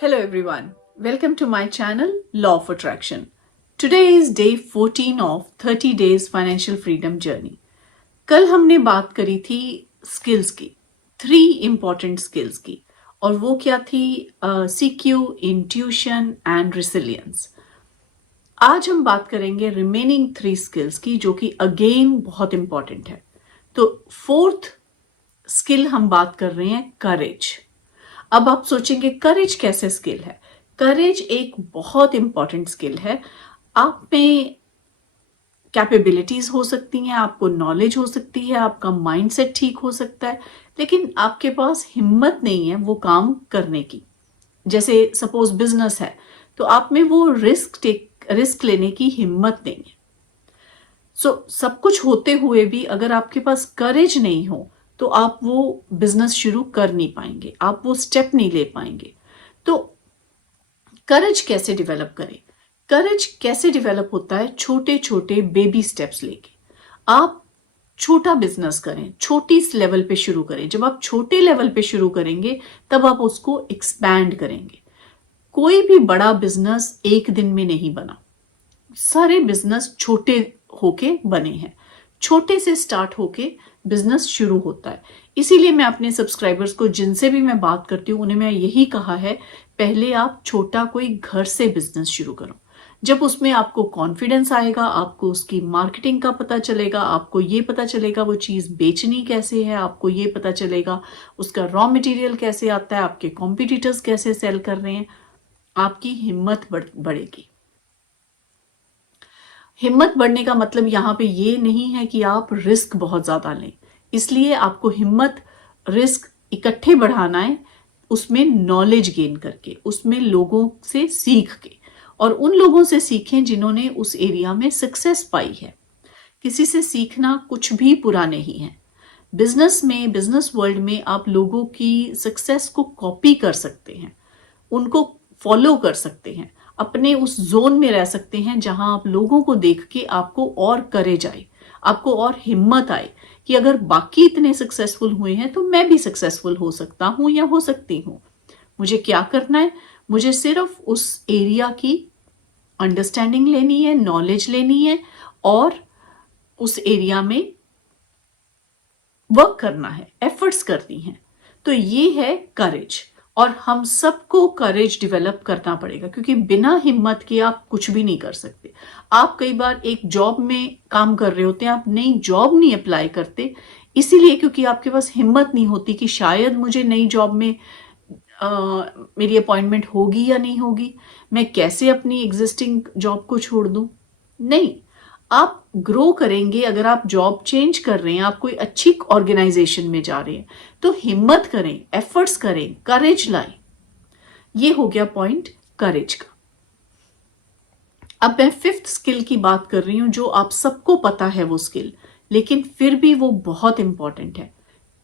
Hello everyone, welcome to my channel Law of Attraction. Today is day 14 of 30 days financial freedom journey. कल हमने बात करी थी skills की, 3 important स्किल्स की, और वो क्या थी? CQ, intuition and resilience. आज हम बात करेंगे रिमेनिंग 3 स्किल्स की, जो कि अगेन बहुत इंपॉर्टेंट है. तो 4th स्किल हम बात कर रहे हैं करेज. अब आप सोचेंगे करेज कैसे स्किल है? करेज एक बहुत इंपॉर्टेंट स्किल है. आप में कैपेबिलिटीज हो सकती हैं, आपको नॉलेज हो सकती है, आपका माइंडसेट ठीक हो सकता है, लेकिन आपके पास हिम्मत नहीं है वो काम करने की. जैसे सपोज बिजनेस है, तो आप में वो रिस्क लेने की हिम्मत नहीं है. सब कुछ होते हुए भी अगर आपके पास करेज नहीं हो तो आप वो बिजनेस शुरू कर नहीं पाएंगे, आप वो स्टेप नहीं ले पाएंगे. तो करेज कैसे डेवलप करें? करेज कैसे डेवलप होता है? छोटे छोटे बेबी स्टेप्स लेके आप छोटा बिजनेस करें, छोटी लेवल पे शुरू करें. जब आप छोटे लेवल पे शुरू करेंगे तब आप उसको एक्सपैंड करेंगे. कोई भी बड़ा बिजनेस एक दिन में नहीं बना, सारे बिजनेस छोटे होके बने हैं. छोटे से स्टार्ट होके बिजनेस शुरू होता है. इसीलिए मैं अपने सब्सक्राइबर्स को, जिनसे भी मैं बात करती हूँ, उन्हें मैं यही कहा है, पहले आप छोटा कोई घर से बिजनेस शुरू करो. जब उसमें आपको कॉन्फिडेंस आएगा, आपको उसकी मार्केटिंग का पता चलेगा, आपको ये पता चलेगा वो चीज़ बेचनी कैसे है, आपको ये पता चलेगा उसका रॉ मटेरियल कैसे आता है, आपके कॉम्पिटिटर्स कैसे सेल कर रहे हैं, आपकी हिम्मत बढ़ेगी. हिम्मत बढ़ने का मतलब यहाँ पे ये नहीं है कि आप रिस्क बहुत ज़्यादा लें. इसलिए आपको हिम्मत, रिस्क इकट्ठे बढ़ाना है, उसमें नॉलेज गेन करके, उसमें लोगों से सीख के, और उन लोगों से सीखें जिन्होंने उस एरिया में सक्सेस पाई है. किसी से सीखना कुछ भी बुरा नहीं है. बिजनेस में, बिजनेस वर्ल्ड में आप लोगों की सक्सेस को कॉपी कर सकते हैं, उनको फॉलो कर सकते हैं, अपने उस जोन में रह सकते हैं जहां आप लोगों को देख के आपको और करेज आए, आपको और हिम्मत आए कि अगर बाकी इतने सक्सेसफुल हुए हैं तो मैं भी सक्सेसफुल हो सकता हूं या हो सकती हूं. मुझे क्या करना है? मुझे सिर्फ उस एरिया की अंडरस्टैंडिंग लेनी है, नॉलेज लेनी है, और उस एरिया में वर्क करना है, एफर्ट्स करनी है. तो ये है करेज. और हम सबको करेज डेवलप करना पड़ेगा, क्योंकि बिना हिम्मत के आप कुछ भी नहीं कर सकते. आप कई बार एक जॉब में काम कर रहे होते हैं, आप नई जॉब नहीं अप्लाई करते, इसीलिए क्योंकि आपके पास हिम्मत नहीं होती कि शायद मुझे नई जॉब में मेरी अपॉइंटमेंट होगी या नहीं होगी, मैं कैसे अपनी एग्जिस्टिंग जॉब को छोड़ दूं. नहीं, आप ग्रो करेंगे. अगर आप जॉब चेंज कर रहे हैं, आप कोई अच्छी ऑर्गेनाइजेशन में जा रहे हैं, तो हिम्मत करें, एफर्ट्स करें, करेज लाएं. ये हो गया पॉइंट करेज का. अब मैं 5th स्किल की बात कर रही हूं, जो आप सबको पता है वो स्किल, लेकिन फिर भी वो बहुत इंपॉर्टेंट है.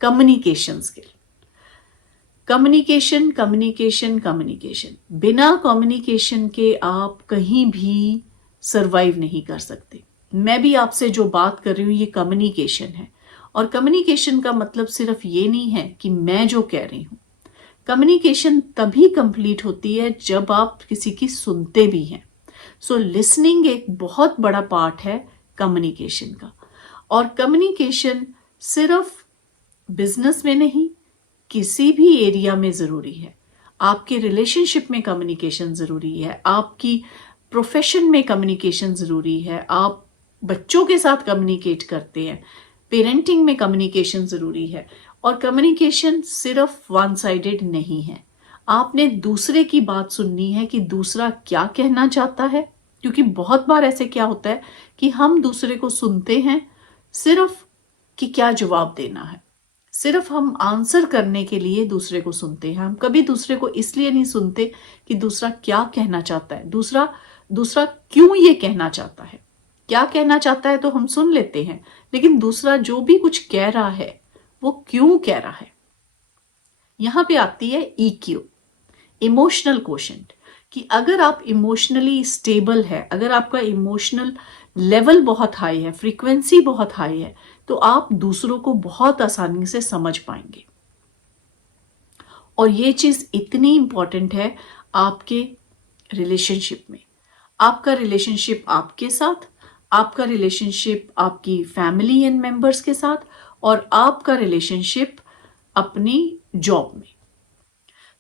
Communication skill. Communication, communication, communication. बिना कम्युनिकेशन के आप कहीं भी सरवाइव नहीं कर सकते. मैं भी आपसे जो बात कर रही हूँ ये कम्युनिकेशन है. और कम्युनिकेशन का मतलब सिर्फ ये नहीं है कि मैं जो कह रही हूँ. कम्युनिकेशन तभी कंप्लीट होती है जब आप किसी की सुनते भी हैं. सो लिसनिंग एक बहुत बड़ा पार्ट है कम्युनिकेशन का. और कम्युनिकेशन सिर्फ बिजनेस में नहीं, किसी भी एरिया में जरूरी है. आपके रिलेशनशिप में कम्युनिकेशन जरूरी है, आपकी प्रोफेशन में कम्युनिकेशन जरूरी है, आप बच्चों के साथ कम्युनिकेट करते हैं, पेरेंटिंग में कम्युनिकेशन जरूरी है. और कम्युनिकेशन सिर्फ वन साइडेड नहीं है. आपने दूसरे की बात सुननी है कि दूसरा क्या कहना चाहता है, क्योंकि बहुत बार ऐसे क्या होता है कि हम दूसरे को सुनते हैं सिर्फ कि क्या जवाब देना है, सिर्फ हम आंसर करने के लिए दूसरे को सुनते हैं. हम कभी दूसरे को इसलिए नहीं सुनते कि दूसरा क्या कहना चाहता है, दूसरा क्यों ये कहना चाहता है. क्या कहना चाहता है तो हम सुन लेते हैं, लेकिन दूसरा जो भी कुछ कह रहा है वो क्यों कह रहा है. यहां पे आती है EQ, इमोशनल क्वोशेंट, कि अगर आप इमोशनली स्टेबल है, अगर आपका इमोशनल लेवल बहुत हाई है, फ्रीक्वेंसी बहुत हाई है, तो आप दूसरों को बहुत आसानी से समझ पाएंगे. और ये चीज इतनी इंपॉर्टेंट है, आपके रिलेशनशिप में, आपका रिलेशनशिप आपके साथ, आपका रिलेशनशिप आपकी फैमिली एंड मेंबर्स के साथ, और आपका रिलेशनशिप अपनी जॉब में.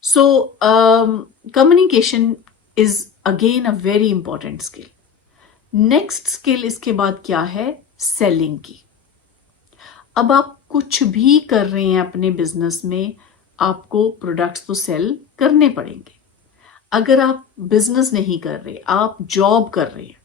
So communication is again a very important skill. Next skill इसके बाद क्या है? सेलिंग की. अब आप कुछ भी कर रहे हैं अपने बिजनेस में, आपको प्रोडक्ट्स तो सेल करने पड़ेंगे. अगर आप बिजनेस नहीं कर रहे, आप जॉब कर रहे हैं,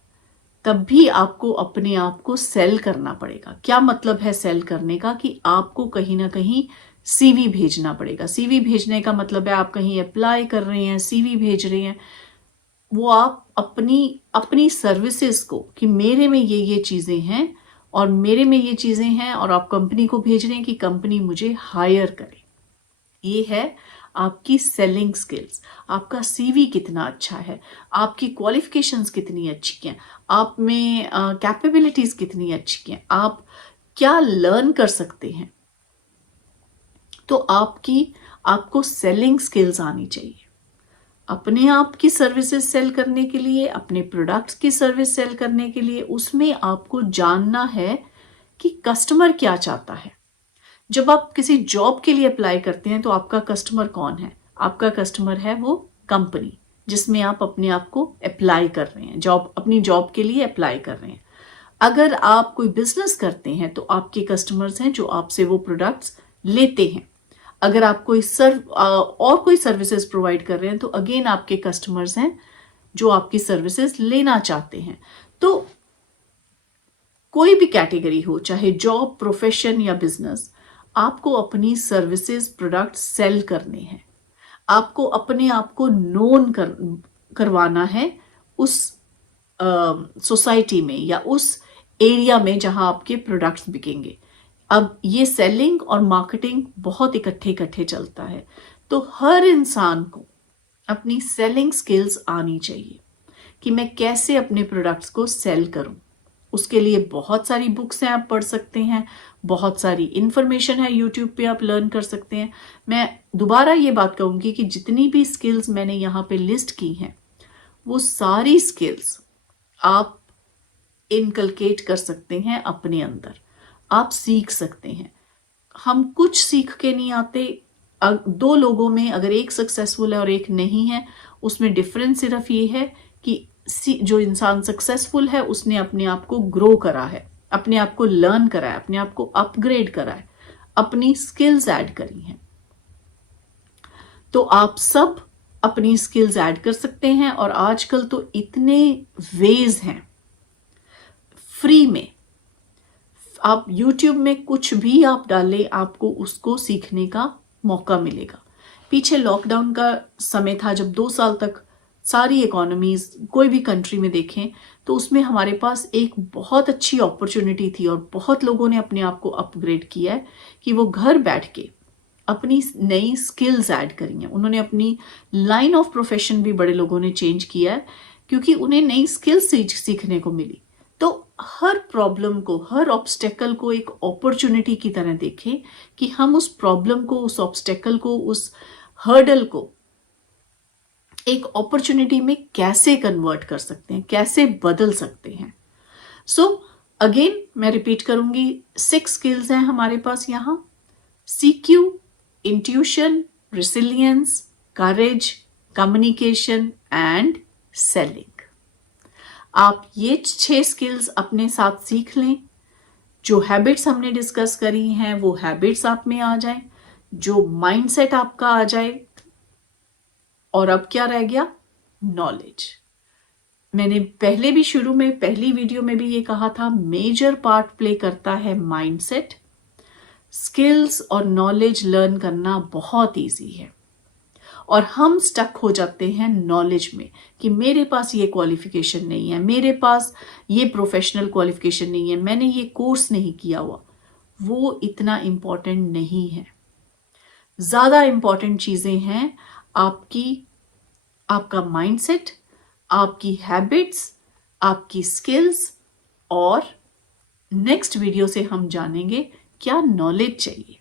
तब भी आपको अपने आप को सेल करना पड़ेगा. क्या मतलब है सेल करने का? कि आपको कहीं ना कहीं सीवी भेजना पड़ेगा. सीवी भेजने का मतलब है आप कहीं अप्लाई कर रहे हैं, सीवी भेज रहे हैं. वो आप अपनी अपनी सर्विसेज को, कि मेरे में ये चीजें हैं और मेरे में ये चीजें हैं, और आप कंपनी को भेज रहे हैं कि कंपनी मुझे हायर करे. ये है आपकी सेलिंग स्किल्स. आपका सीवी कितना अच्छा है, आपकी क्वालिफिकेशंस कितनी अच्छी हैं, आप में कैपेबिलिटीज कितनी अच्छी हैं, आप क्या लर्न कर सकते हैं. तो आपको सेलिंग स्किल्स आनी चाहिए. अपने आप की सर्विसेज सेल करने के लिए, अपने प्रोडक्ट्स की सर्विस सेल करने के लिए, उसमें आपको जानना है कि कस्टमर क्या चाहता है. जब आप किसी जॉब के लिए अप्लाई करते हैं तो आपका कस्टमर कौन है? आपका कस्टमर है वो कंपनी जिसमें आप अपने आप को अप्लाई कर रहे हैं, अपनी जॉब के लिए अप्लाई कर रहे हैं. अगर आप कोई बिजनेस करते हैं तो आपके कस्टमर्स हैं जो आपसे वो प्रोडक्ट्स लेते हैं. अगर आप और कोई सर्विसेज प्रोवाइड कर रहे हैं तो अगेन आपके कस्टमर्स हैं जो आपकी सर्विसेज लेना चाहते हैं. तो कोई भी कैटेगरी हो, चाहे जॉब, प्रोफेशन या बिजनेस, आपको अपनी सर्विसेज, प्रोडक्ट सेल करने हैं. आपको अपने आप को नोन करवाना है उस सोसाइटी में या उस एरिया में जहां आपके प्रोडक्ट्स बिकेंगे. अब ये सेलिंग और मार्केटिंग बहुत इकट्ठे चलता है. तो हर इंसान को अपनी सेलिंग स्किल्स आनी चाहिए कि मैं कैसे अपने प्रोडक्ट्स को सेल करूं. उसके लिए बहुत सारी बुक्स हैं, आप पढ़ सकते हैं, बहुत सारी इंफॉर्मेशन है यूट्यूब पे, आप लर्न कर सकते हैं. मैं दोबारा ये बात कहूंगी कि जितनी भी स्किल्स मैंने यहाँ पे लिस्ट की हैं, वो सारी स्किल्स आप इनकलकेट कर सकते हैं अपने अंदर. आप सीख सकते हैं. हम कुछ सीख के नहीं आते. दो लोगों में अगर एक सक्सेसफुल है और एक नहीं है, उसमें डिफरेंस सिर्फ ये है कि जो इंसान सक्सेसफुल है उसने अपने आप को ग्रो करा है, अपने आप को लर्न करा है, अपने आप को अपग्रेड करा है, अपनी स्किल्स ऐड करी हैं. तो आप सब अपनी स्किल्स ऐड कर सकते हैं. और आजकल तो इतने वेज हैं फ्री में. आप YouTube में कुछ भी आप डालें, आपको उसको सीखने का मौका मिलेगा. पीछे लॉकडाउन का समय था जब 2 साल तक सारी इकोनॉमीज, कोई भी कंट्री में देखें तो उसमें हमारे पास एक बहुत अच्छी अपॉर्चुनिटी थी और बहुत लोगों ने अपने आप को अपग्रेड किया है कि वो घर बैठ के अपनी नई स्किल्स ऐड करी हैं. उन्होंने अपनी लाइन ऑफ प्रोफेशन भी बड़े लोगों ने चेंज किया है क्योंकि उन्हें नई स्किल्स सीखने को मिली. तो हर प्रॉब्लम को, हर ऑब्स्टेकल को एक अपॉर्चुनिटी की तरह देखें कि हम उस प्रॉब्लम को, उस ऑब्स्टेकल को, उस हर्डल को एक अपॉर्चुनिटी में कैसे कन्वर्ट कर सकते हैं, कैसे बदल सकते हैं. सो अगेन मैं रिपीट करूंगी, 6 स्किल्स हैं हमारे पास यहाँ: CQ, intuition, resilience, courage, communication and selling. आप ये 6 स्किल्स अपने साथ सीख लें. जो हैबिट्स हमने डिस्कस करी हैं वो हैबिट्स आप में आ जाएं, जो माइंडसेट आपका आ जाए. और अब क्या रह गया? नॉलेज. मैंने पहले भी शुरू में पहली वीडियो में भी ये कहा था, मेजर पार्ट प्ले करता है माइंडसेट. स्किल्स और नॉलेज लर्न करना बहुत इजी है और हम स्टक हो जाते हैं नॉलेज में कि मेरे पास ये क्वालिफिकेशन नहीं है, मेरे पास ये प्रोफेशनल क्वालिफिकेशन नहीं है, मैंने ये कोर्स नहीं किया हुआ. वो इतना इम्पोर्टेंट नहीं है. ज्यादा इम्पोर्टेंट चीजें हैं आपका माइंडसेट, आपकी हैबिट्स, आपकी स्किल्स. और नेक्स्ट वीडियो से हम जानेंगे क्या नॉलेज चाहिए.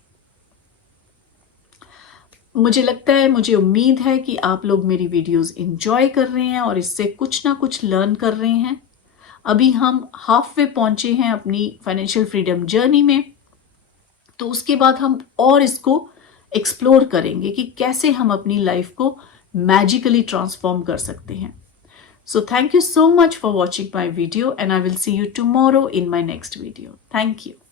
मुझे लगता है, मुझे उम्मीद है कि आप लोग मेरी वीडियोस एंजॉय कर रहे हैं और इससे कुछ ना कुछ लर्न कर रहे हैं। अभी हम हाफ वे पहुंचे हैं अपनी फाइनेंशियल फ्रीडम जर्नी में, तो उसके बाद हम और इसको एक्सप्लोर करेंगे कि कैसे हम अपनी लाइफ को मैजिकली ट्रांसफॉर्म कर सकते हैं। So thank you so much for watching my video, and I will see you tomorrow in my next video. Thank you.